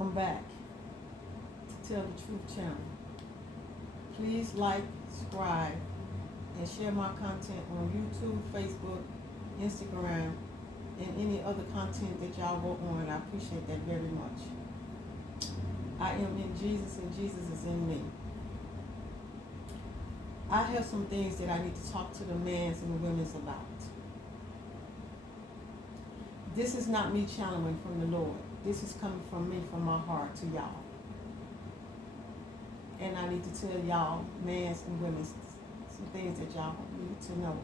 I'm back to Tell the Truth channel. Please like, subscribe, and share my content on YouTube, Facebook, Instagram, and any other content that y'all go on. I appreciate that very much. I am in Jesus and Jesus is in me. I have some things that I need to talk to the men's and the women's about. This is not me channeling from the Lord. This is coming from me, from my heart to y'all. And I need to tell y'all, men's and women's, some things that y'all need to know.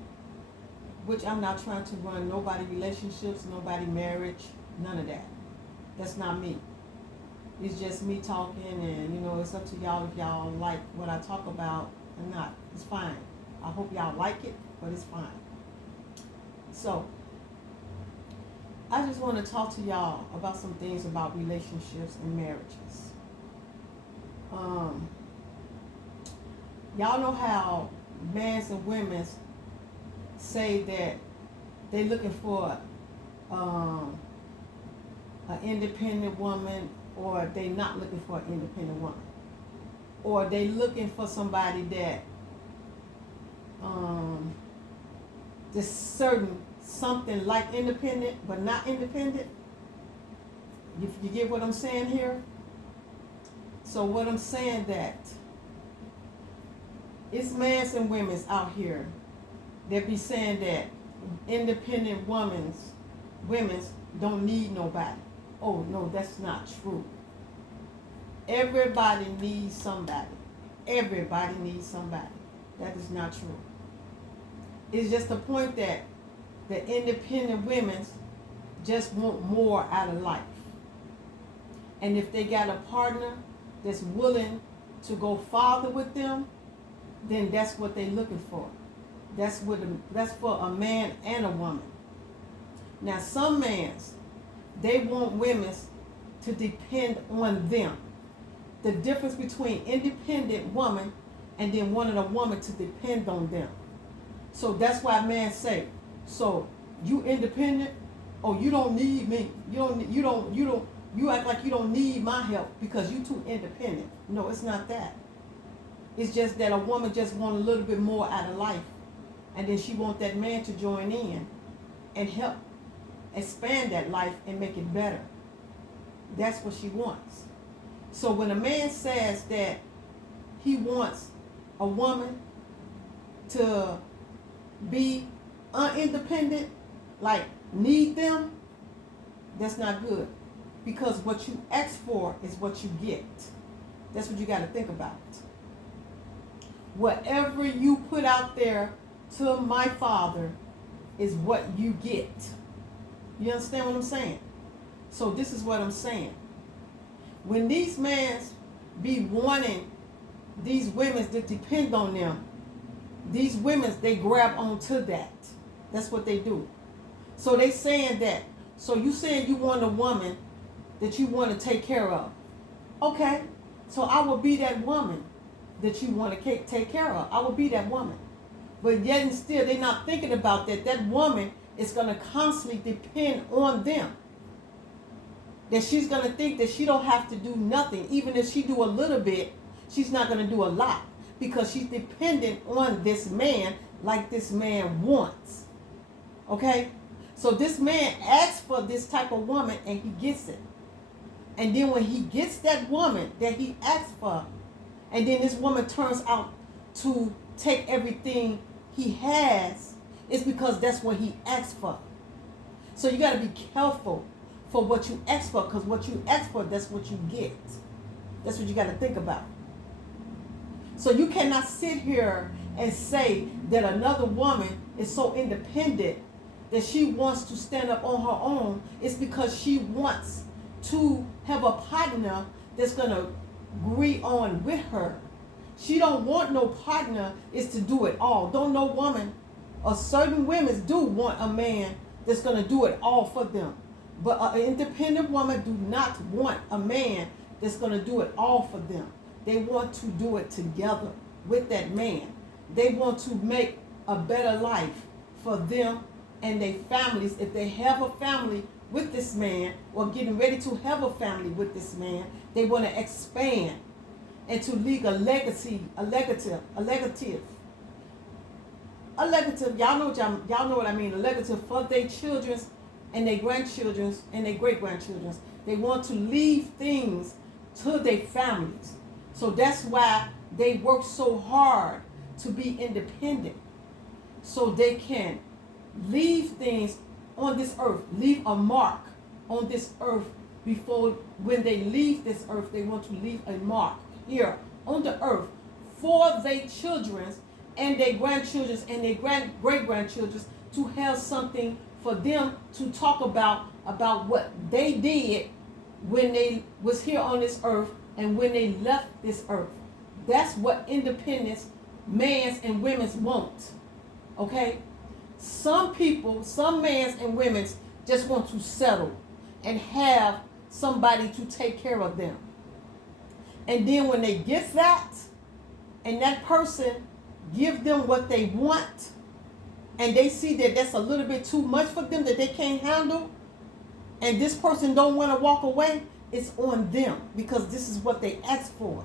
Which I'm not trying to run nobody relationships, nobody marriage, none of that. That's not me. It's just me talking, and it's up to y'all if y'all like what I talk about or not. It's fine. I hope y'all like it, but it's fine. So, I just want to talk to y'all about some things about relationships and marriages. Y'all know how men and women say that they're looking for an independent woman, or they not looking for an independent woman, or they looking for somebody that just certain something like independent but not independent. You get what I'm saying here? So what I'm saying that it's men and women's out here that be saying that independent women's don't need nobody. Oh no, that's not true. Everybody needs somebody. Everybody needs somebody. That is not true. It's just the point that the independent women just want more out of life. And if they got a partner that's willing to go farther with them, then that's what they're looking for. That's for a man and a woman. Now some men, they want women to depend on them. The difference between independent woman and then wanting a woman to depend on them. So that's why men say, so you independent? Oh, you don't need me. You act like you don't need my help because you too independent. No, it's not that. It's just that a woman just want a little bit more out of life. And then she want that man to join in and help expand that life and make it better. That's what she wants. So when a man says that he wants a woman to be independent, like need them, that's not good. Because what you ask for is what you get. That's what you got to think about. Whatever you put out there to my Father is what you get. You understand what I'm saying? So this is what I'm saying. When these men be wanting these women to depend on them, these women, they grab onto that. That's what they do. So they saying that. So you saying you want a woman that you want to take care of. Okay. So I will be that woman that you want to take care of. I will be that woman. But yet and still, they're not thinking about that. That woman is going to constantly depend on them. That she's going to think that she don't have to do nothing. Even if she do a little bit, she's not going to do a lot. Because she's dependent on this man like this man wants. Okay? So this man asks for this type of woman and he gets it. And then when he gets that woman that he asked for, and then this woman turns out to take everything he has, it's because that's what he asked for. So you got to be careful for what you ask for, because what you ask for, that's what you get. That's what you got to think about. So you cannot sit here and say that another woman is so independent that she wants to stand up on her own. It's because she wants to have a partner that's going to agree on with her. She don't want no partner is to do it all. Don't no woman, or certain women do want a man that's going to do it all for them. But an independent woman do not want a man that's going to do it all for them. They want to do it together with that man. They want to make a better life for them and their families. If they have a family with this man or getting ready to have a family with this man. They want to expand and to leave a legacy, a legative. Y'all know what I mean. A legative for their children's and their grandchildren's and their great grandchildren's. They want to leave things to their families. So that's why they work so hard to be independent, so they can leave things on this earth, leave a mark on this earth. Before, when they leave this earth, they want to leave a mark here on the earth for their children's and their grandchildren's and their great grandchildren's, to have something for them to talk about what they did when they was here on this earth and when they left this earth. That's what independence, men's and women's want. Okay? Some people, some men's and women's just want to settle and have somebody to take care of them. And then when they get that, and that person give them what they want, and they see that that's a little bit too much for them, that they can't handle, and this person don't want to walk away, it's on them, because this is what they asked for.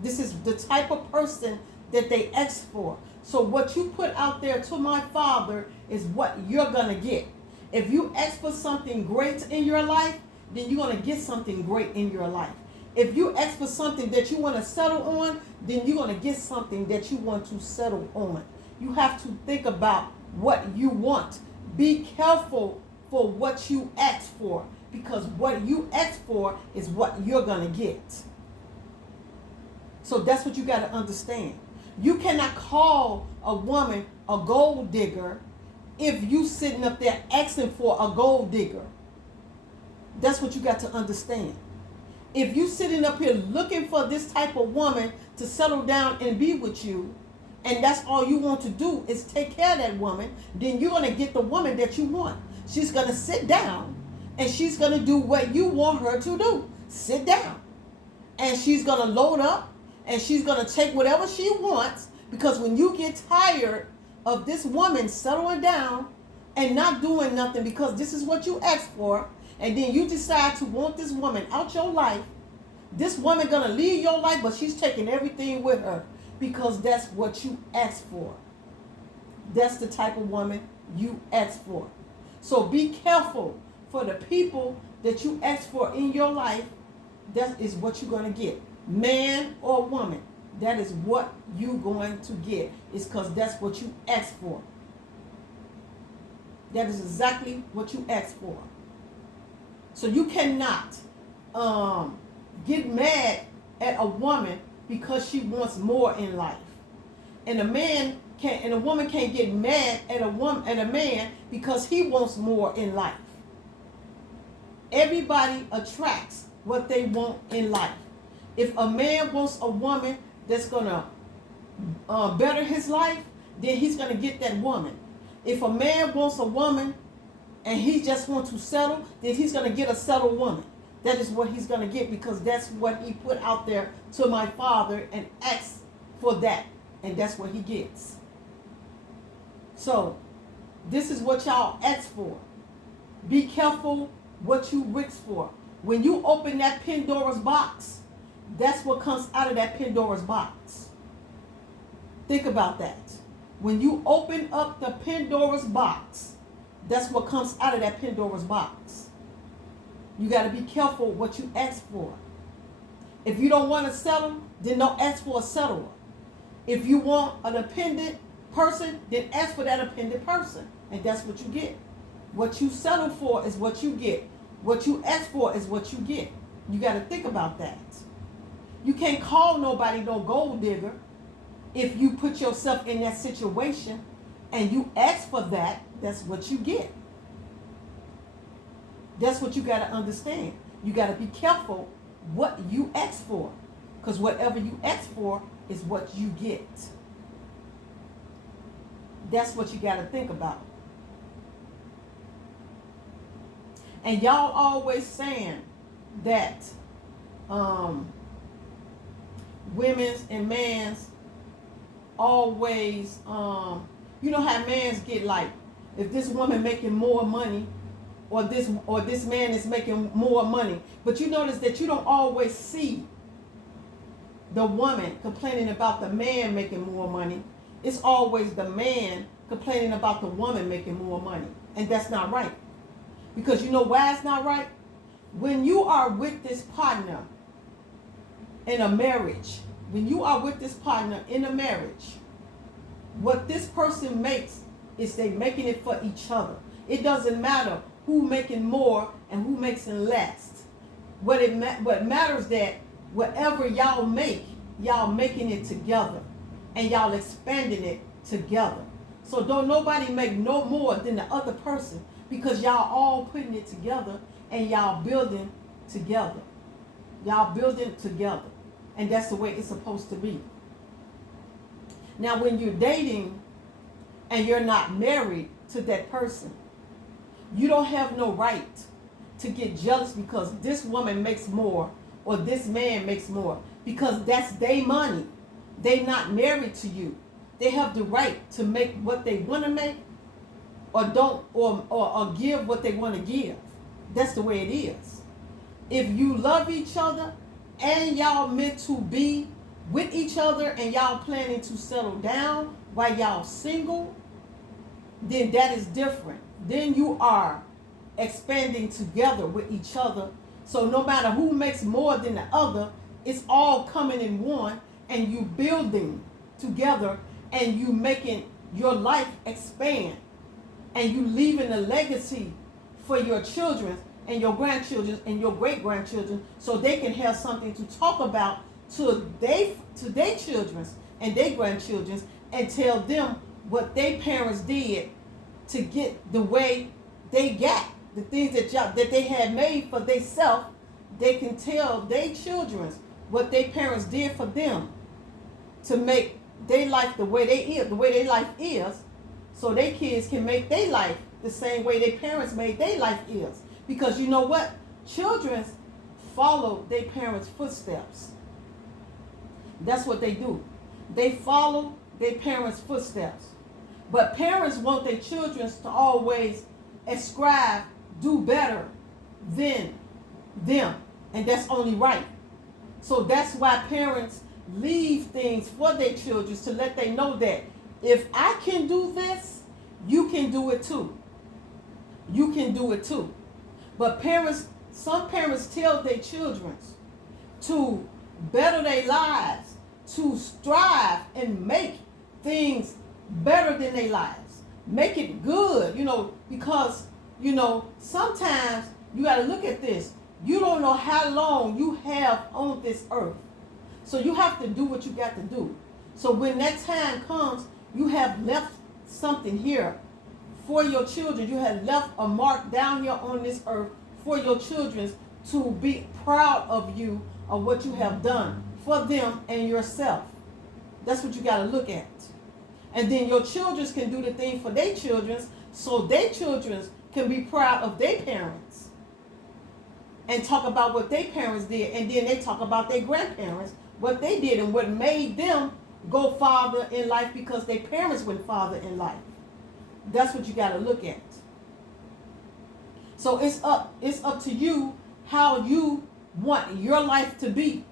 This is the type of person that they asked for. So what you put out there to my Father is what you're going to get. If you ask for something great in your life, then you're going to get something great in your life. If you ask for something that you want to settle on, then you're going to get something that you want to settle on. You have to think about what you want. Be careful for what you ask for, because what you ask for is what you're going to get. So that's what you got to understand. You cannot call a woman a gold digger if you sitting up there asking for a gold digger. That's what you got to understand. If you sitting up here looking for this type of woman to settle down and be with you, and that's all you want to do is take care of that woman, then you're going to get the woman that you want. She's going to sit down and she's going to do what you want her to do. Sit down. And she's going to load up and she's going to take whatever she wants, because when you get tired of this woman settling down and not doing nothing because this is what you asked for, and then you decide to want this woman out your life, this woman going to leave your life, but she's taking everything with her because that's what you asked for. That's the type of woman you asked for. So be careful for the people that you ask for in your life. That is what you're going to get. Man or woman, that is what you're going to get. It's because that's what you asked for. That is exactly what you asked for. So you cannot get mad at a woman because she wants more in life. And a woman can't get mad at a man because he wants more in life. Everybody attracts what they want in life. If a man wants a woman that's going to better his life, then he's going to get that woman. If a man wants a woman and he just wants to settle, then he's going to get a settled woman. That is what he's going to get, because that's what he put out there to my Father and asked for that. And that's what he gets. So this is what y'all ask for. Be careful what you wish for. When you open that Pandora's box, that's what comes out of that Pandora's box. Think about that. When you open up the Pandora's box, that's what comes out of that Pandora's box. You got to be careful what you ask for. If you don't want to settle, then don't ask for a settler. If you want an dependent person, then ask for that dependent person. And that's what you get. What you settle for is what you get. What you ask for is what you get. You got to think about that. You can't call nobody no gold digger if you put yourself in that situation and you ask for that. That's what you get. That's what you got to understand. You got to be careful what you ask for, because whatever you ask for is what you get. That's what you got to think about. And y'all always saying that women's and man's always, you know how man's get like, if this woman making more money, or this man is making more money. But you notice that you don't always see the woman complaining about the man making more money. It's always the man complaining about the woman making more money. And that's not right. Because you know why it's not right? When you are with this partner in a marriage, what this person makes is they making it for each other. It doesn't matter who making more and who makes less. What matters that whatever y'all making it together, and y'all expanding it together. So don't nobody make no more than the other person, because y'all all putting it together and y'all building together. And that's the way it's supposed to be. Now, when you're dating and you're not married to that person, you don't have no right to get jealous because this woman makes more or this man makes more, because that's their money. They not married to you. They have the right to make what they want to make, or don't, or give what they want to give. That's the way it is. If you love each other and y'all meant to be with each other and y'all planning to settle down while y'all single, then that is different. Then you are expanding together with each other. So no matter who makes more than the other, it's all coming in one, and you building together, and you making your life expand, and you leaving a legacy for your children and your grandchildren and your great grandchildren, so they can have something to talk about to their children and their grandchildren, and tell them what their parents did to get the way they got the things that they had made for themselves. They can tell their children what their parents did for them to make their life the way their life is, so their kids can make their life the same way their parents made their life is. Because you know what? Children follow their parents' footsteps. That's what they do. They follow their parents' footsteps. But parents want their children to always do better than them. And that's only right. So that's why parents leave things for their children, to let them know that if I can do this, you can do it too. You can do it too. But some parents tell their children to better their lives, to strive and make things better than their lives. Make it good, because, sometimes you got to look at this. You don't know how long you have on this earth. So you have to do what you got to do. So when that time comes, you have left something here for your children. You have left a mark down here on this earth for your children to be proud of you, of what you have done for them and yourself. That's what you got to look at. And then your children can do the thing for their children, so their children can be proud of their parents and talk about what their parents did. And then they talk about their grandparents, what they did and what made them go farther in life, because their parents went farther in life. That's what you got to look at. So it's up to you how you want your life to be.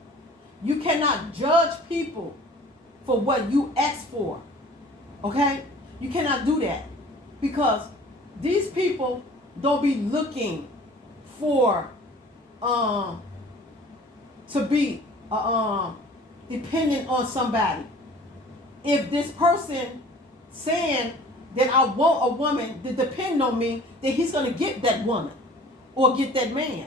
You cannot judge people for what you ask for. Okay? You cannot do that, because these people don't be looking for to be dependent on somebody. If this person saying that I want a woman to depend on me, then he's going to get that woman or get that man.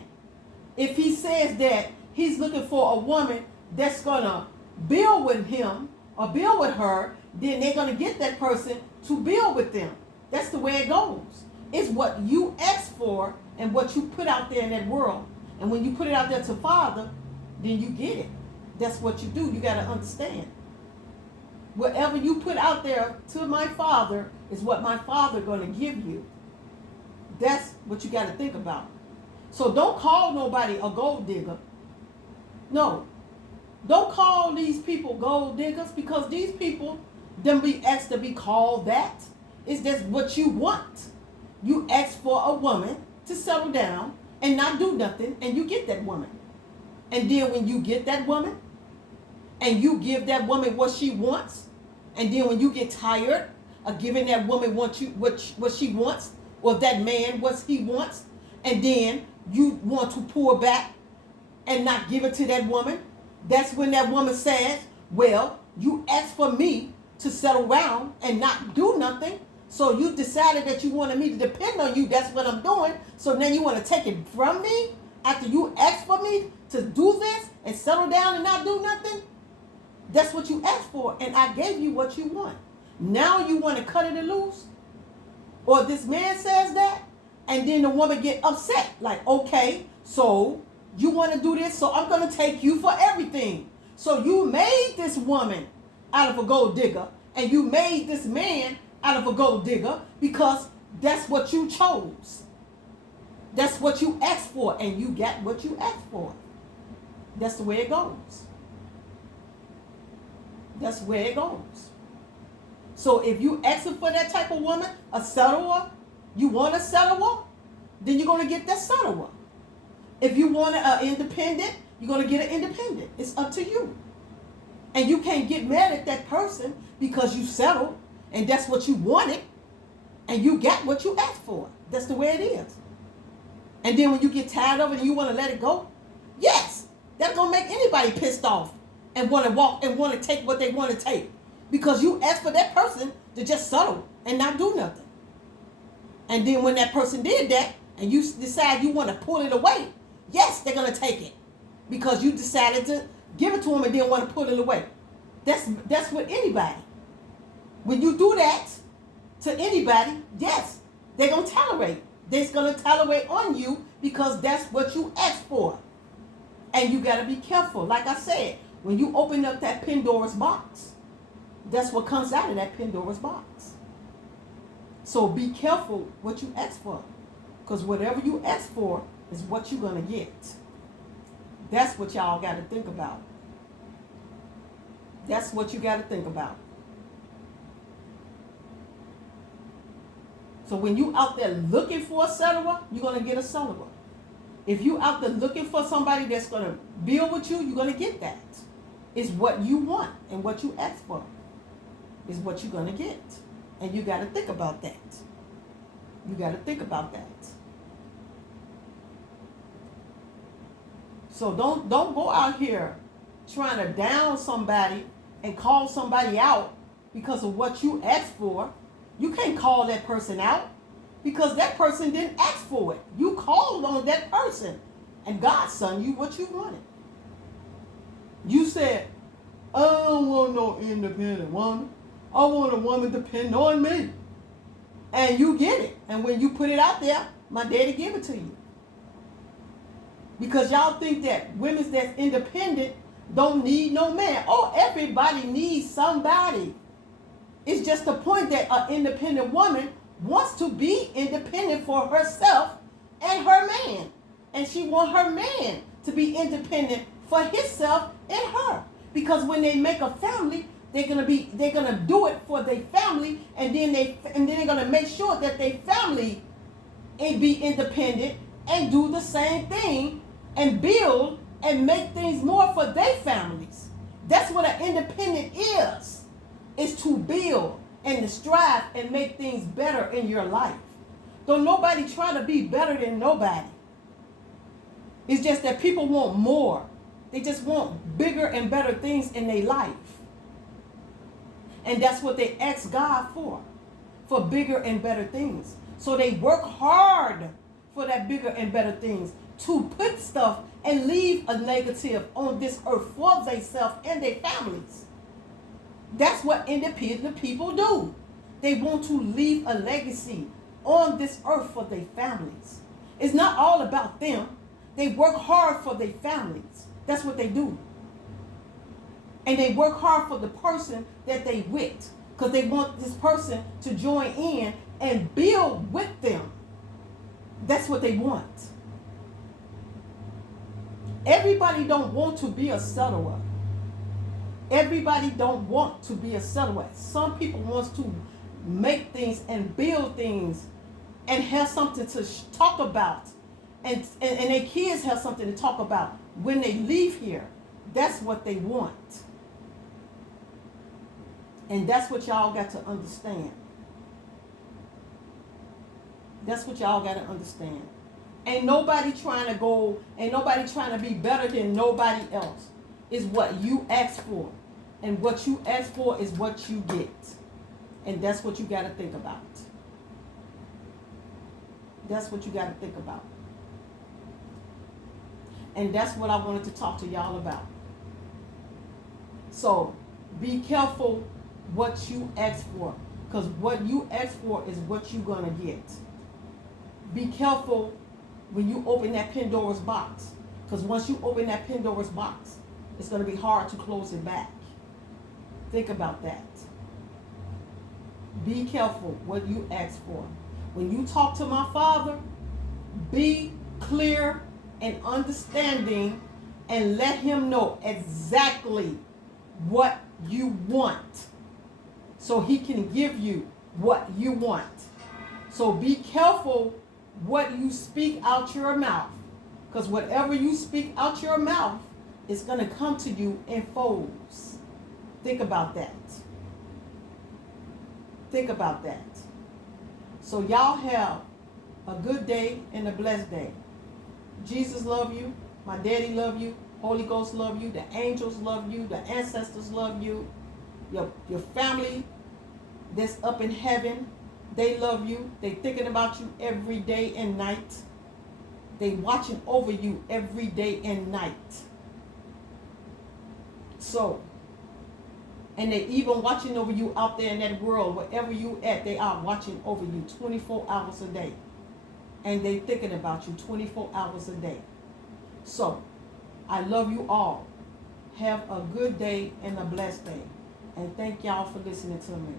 If he says that he's looking for a woman that's going to build with him or build with her, then they're going to get that person to build with them. That's the way it goes. It's what you ask for and what you put out there in that world. And when you put it out there to Father, then you get it. That's what you do. You got to understand. Whatever you put out there to my Father is what my Father going to give you. That's what you got to think about. So don't call nobody a gold digger. No. Don't call these people gold diggers, because these people, them be asked to be called that. It's just what you want. You ask for a woman to settle down and not do nothing, and you get that woman. And then when you get that woman, and you give that woman what she wants, and then when you get tired of giving that woman what she wants, or that man what he wants, and then you want to pull back and not give it to that woman, that's when that woman says, well, you asked for me to settle around and not do nothing, so you decided that you wanted me to depend on you. That's what I'm doing. So now you want to take it from me after you asked for me to do this and settle down and not do nothing? That's what you asked for, and I gave you what you want. Now you want to cut it loose? Or this man says that, and then the woman get upset. Like, okay, so you want to do this, so I'm going to take you for everything. So you made this woman out of a gold digger, and you made this man out of a gold digger because that's what you chose. That's what you asked for, and you got what you asked for. That's the way it goes. That's where it goes. So if you asking for that type of woman, a settler, you want a settler, then you're going to get that settler. If you want an independent, you're going to get an independent. It's up to you. And you can't get mad at that person because you settled and that's what you wanted and you got what you asked for. That's the way it is. And then when you get tired of it and you want to let it go, yes, that's going to make anybody pissed off and want to walk and want to take what they want to take. Because you asked for that person to just settle and not do nothing. And then when that person did that and you decide you want to pull it away, yes, they're going to take it. Because you decided to give it to them and didn't want to pull it away. That's with anybody. When you do that to anybody, yes, they're going to tolerate. They're going to tolerate on you because that's what you asked for. And you got to be careful. Like I said, when you open up that Pandora's box, that's what comes out of that Pandora's box. So be careful what you ask for. Because whatever you ask for is what you're going to get. That's what y'all got to think about. That's what you got to think about. So when you out there looking for a settler, you're going to get a settler. If you out there looking for somebody that's going to build with you, you're going to get that. It's what you want and what you ask for is what you're going to get. And you got to think about that. You got to think about that. So don't go out here trying to down somebody and call somebody out because of what you asked for. You can't call that person out because that person didn't ask for it. You called on that person and God sent you what you wanted. You said, I don't want no independent woman. I want a woman to depend on me. And you get it. And when you put it out there, my daddy give it to you. Because y'all think that women that's independent don't need no man. Oh, everybody needs somebody. It's just the point that an independent woman wants to be independent for herself and her man. And she wants her man to be independent for himself and her. Because when they make a family, they're gonna do it for their family, and then they're gonna make sure that their family be independent and do the same thing and build and make things more for their families. That's what an independent is to build and to strive and make things better in your life. Don't nobody try to be better than nobody. It's just that people want more. They just want bigger and better things in their life. And that's what they ask God for bigger and better things. So they work hard for that bigger and better things, to put stuff and leave a negative on this earth for themselves and their families. That's what independent people do. They want to leave a legacy on this earth for their families. It's not all about them. They work hard for their families. That's what they do. And they work hard for the person that they with, because they want this person to join in and build with them. That's what they want. Everybody don't want to be a settler. Everybody don't want to be a settler. Some people want to make things and build things and have something to talk about, and their kids have something to talk about when they leave here. That's what they want. And that's what y'all got to understand. That's what y'all got to understand. Ain't nobody trying to be better than nobody else. It's what you ask for. And what you ask for is what you get. And that's what you got to think about. That's what you got to think about. And that's what I wanted to talk to y'all about. So be careful what you ask for, because what you ask for is what you're going to get. Be careful when you open that Pandora's box, because once you open that Pandora's box, it's going to be hard to close it back. Think about that. Be careful what you ask for. When you talk to my Father, be clear and understanding, and let him know exactly what you want, so he can give you what you want. So be careful what you speak out your mouth, because whatever you speak out your mouth is going to come to you in folds. Think about that. Think about that. So y'all have a good day and a blessed day. Jesus love you. My daddy love you. Holy Ghost love you. The angels love you. The ancestors love you. Your family that's up in heaven, they love you. They thinking about you every day and night. They watching over you every day and night. So, and they even watching over you out there in that world, wherever you at, they are watching over you 24 hours a day. And they thinking about you 24 hours a day. So, I love you all. Have a good day and a blessed day. And thank y'all for listening to me.